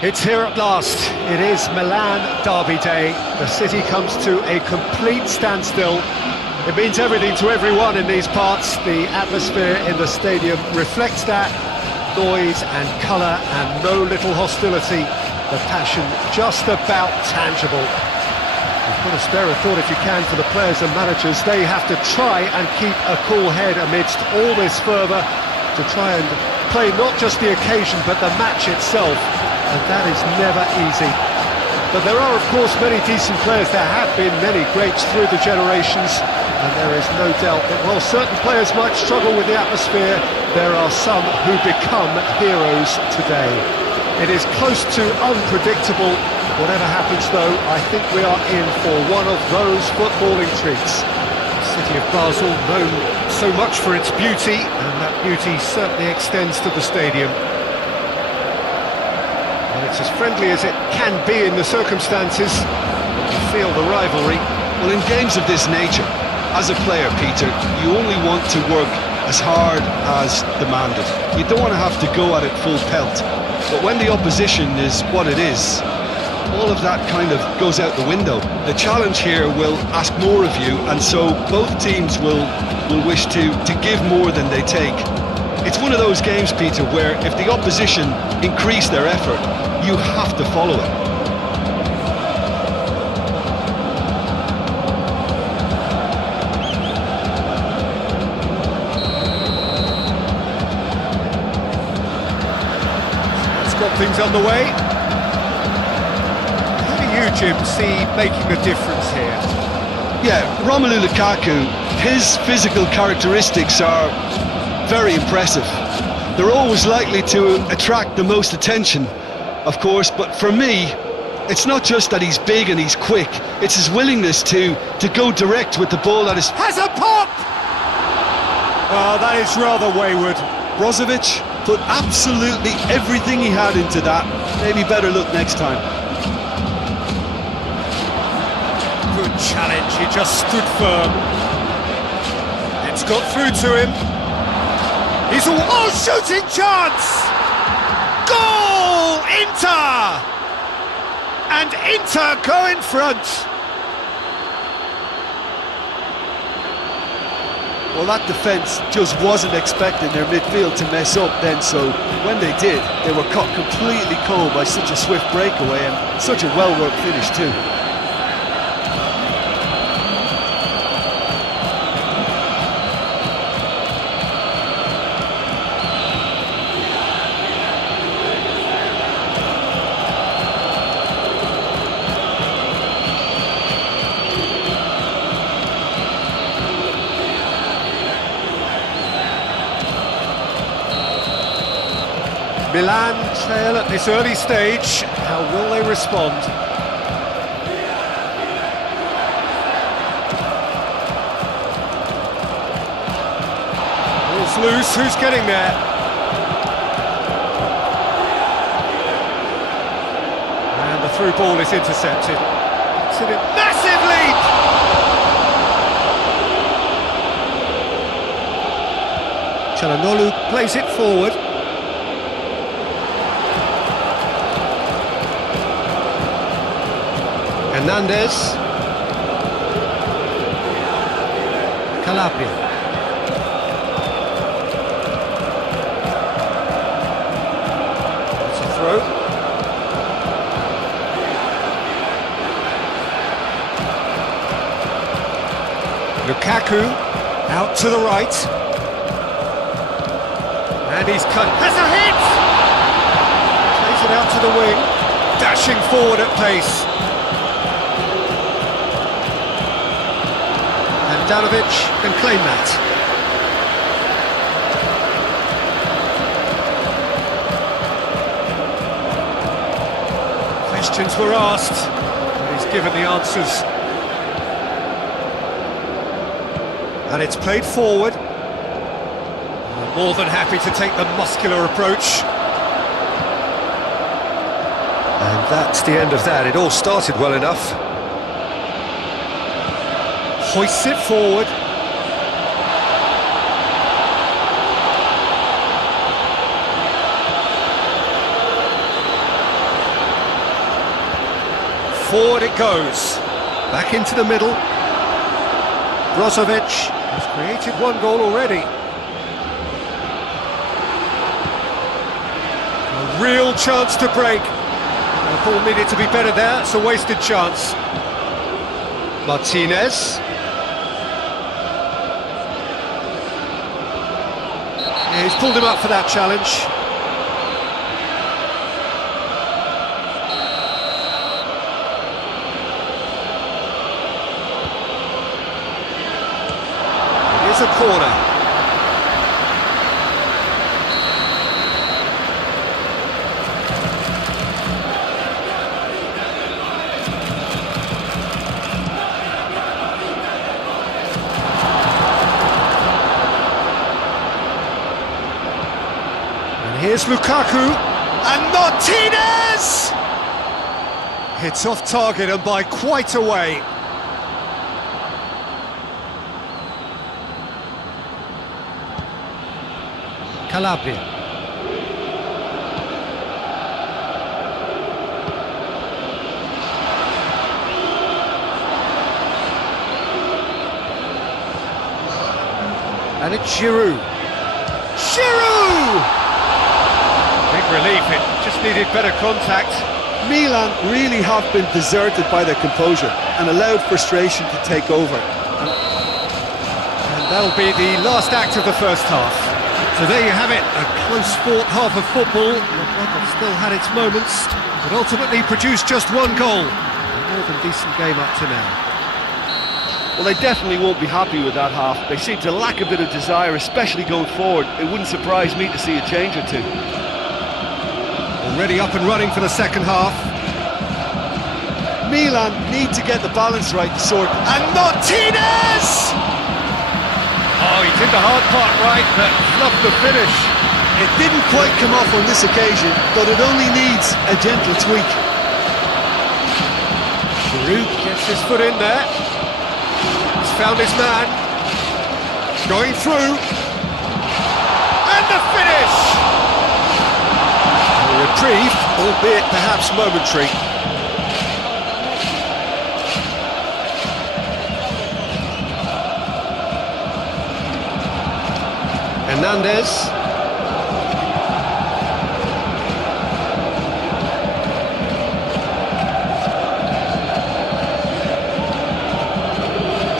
It's here at last. It is Milan derby day. The city comes to a complete standstill. It means everything to everyone in these parts. The atmosphere in the stadium reflects that. Noise and colour and no little hostility. The passion just about tangible. You've got to spare a thought if you can for the players and managers. They have to try and keep a cool head amidst all this fervour, to try and play not just the occasion but the match itself. And that is never easy. But there are, of course, many decent players. There have been many greats through the generations, and there is no doubt that while certain players might struggle with the atmosphere, there are some who become heroes today. It is close to unpredictable. Whatever happens, though, I think we are in for one of those footballing treats. The city of Basel, known so much for its beauty, and that beauty certainly extends to the stadium. It's as friendly as it can be in the circumstances. You feel the rivalry. Well, in games of this nature, as a player, Peter, you only want to work as hard as demanded. You don't want to have to go at it full pelt. But when the opposition is what it is, all of that kind of goes out the window. The challenge here will ask more of you, and so both teams will wish to give more than they take. It's one of those games, Peter, where if the opposition increase their effort, you have to follow it. It's got things underway. How do you, Jim, see making a difference here? Yeah, Romelu Lukaku, his physical characteristics are very impressive. They're always likely to attract the most attention, of course, but for me, it's not just that he's big and he's quick, it's his willingness to go direct with the ball that is... Has a pop! Oh, that is rather wayward. Brozovic put absolutely everything he had into that. Maybe better look next time. Good challenge, he just stood firm. It's got through to him. He's all... Oh, shooting chance! Goal! Inter! And Inter go in front. Well, that defence just wasn't expecting their midfield to mess up then, so when they did, they were caught completely cold by such a swift breakaway and such a well-worked finish too. Milan trail at this early stage. How will they respond? Ball's loose, who's getting there? And the through ball is intercepted. It's in a massive leap! Çalhanoğlu plays it forward. Hernandez. Calabria. It's a throw. Lukaku out to the right. And he's cut. Has a hit! Plays it out to the wing. Dashing forward at pace. Danovic can claim that. Questions were asked, but he's given the answers. And it's played forward. I'm more than happy to take the muscular approach. And that's the end of that. It all started well enough. Hoists it forward. Forward it goes. Back into the middle. Brozovic has created one goal already. A real chance to break. The ball needed to be better there, it's a wasted chance. Martinez. Yeah, he's pulled him up for that challenge. It is a corner. Here's Lukaku, and Martinez! Hits off target and by quite a way. Calabria. And it's Giroud. Giroud! Relief, it just needed better contact. Milan really have been deserted by their composure and allowed frustration to take over. And that'll be the last act of the first half. So there you have it, a close-fought half of football. It's still had its moments, but ultimately produced just one goal. A more than decent game up to now. Well, they definitely won't be happy with that half. They seem to lack a bit of desire, especially going forward. It wouldn't surprise me to see a change or two. Already up and running for the second half. Milan need to get the balance right to sort. And Martinez! Oh, he did the hard part right, but fluffed the finish. It didn't quite come off on this occasion, but it only needs a gentle tweak. Giroud gets his foot in there. He's found his man. Going through. And the finish! Reprieve, albeit perhaps momentary. Hernandez.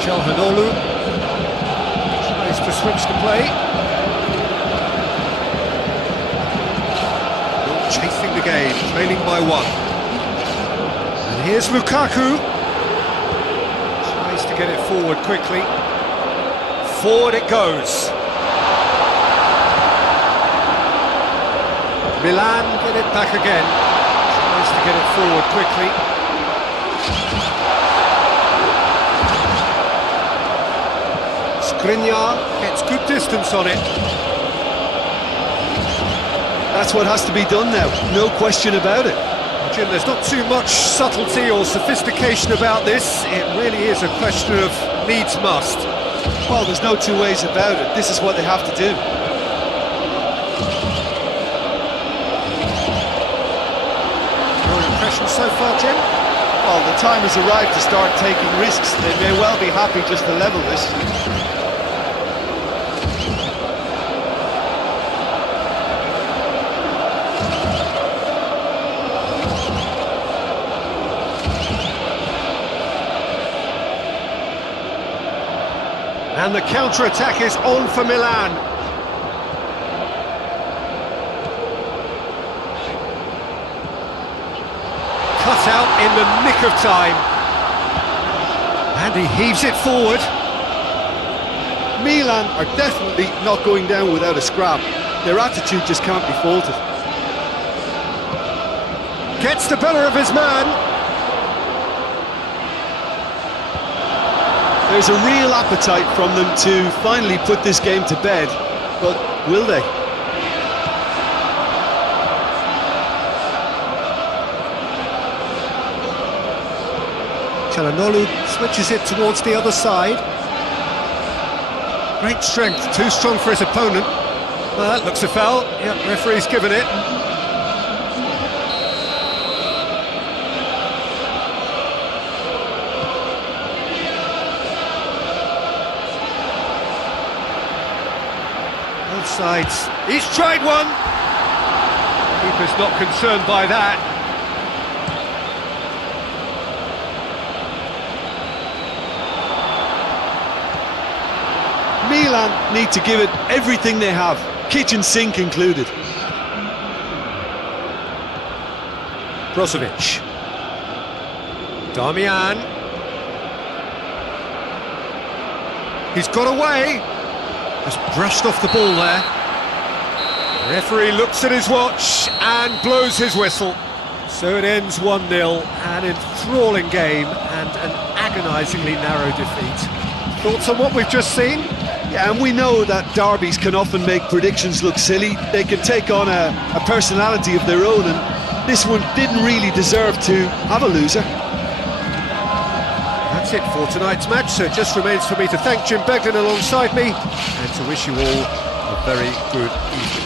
Çalhanoğlu tries to switch the play. Chasing the game, trailing by one. And here's Lukaku. Tries to get it forward quickly. Forward it goes. Milan get it back again. Tries to get it forward quickly. Skriniar gets good distance on it. That's what has to be done now, no question about it. Jim, there's not too much subtlety or sophistication about this. It really is a question of needs must. Well, there's no two ways about it. This is what they have to do. Your impression so far, Jim? Well, the time has arrived to start taking risks. They may well be happy just to level this. And the counter-attack is on for Milan. Cut out in the nick of time. And he heaves it forward. Milan are definitely not going down without a scrap. Their attitude just can't be faulted. Gets the better of his man. There's a real appetite from them to finally put this game to bed, but will they? Çalhanoğlu switches it towards the other side. Great strength, too strong for his opponent. Well, that looks a foul. Yep, referee's given it. sides. He's tried one. Keeper's not concerned by that. Milan need to give it everything they have, kitchen sink included. Brozovic. Damian. He's got away. Has brushed off the ball there. The referee looks at his watch and blows his whistle. So it ends 1-0, an enthralling game and an agonisingly narrow defeat. Thoughts on what we've just seen? Yeah, and we know that derbies can often make predictions look silly. They can take on a personality of their own, and this one didn't really deserve to have a loser. That's it for tonight's match, so it just remains for me to thank Jim Beglin alongside me and to wish you all a very good evening.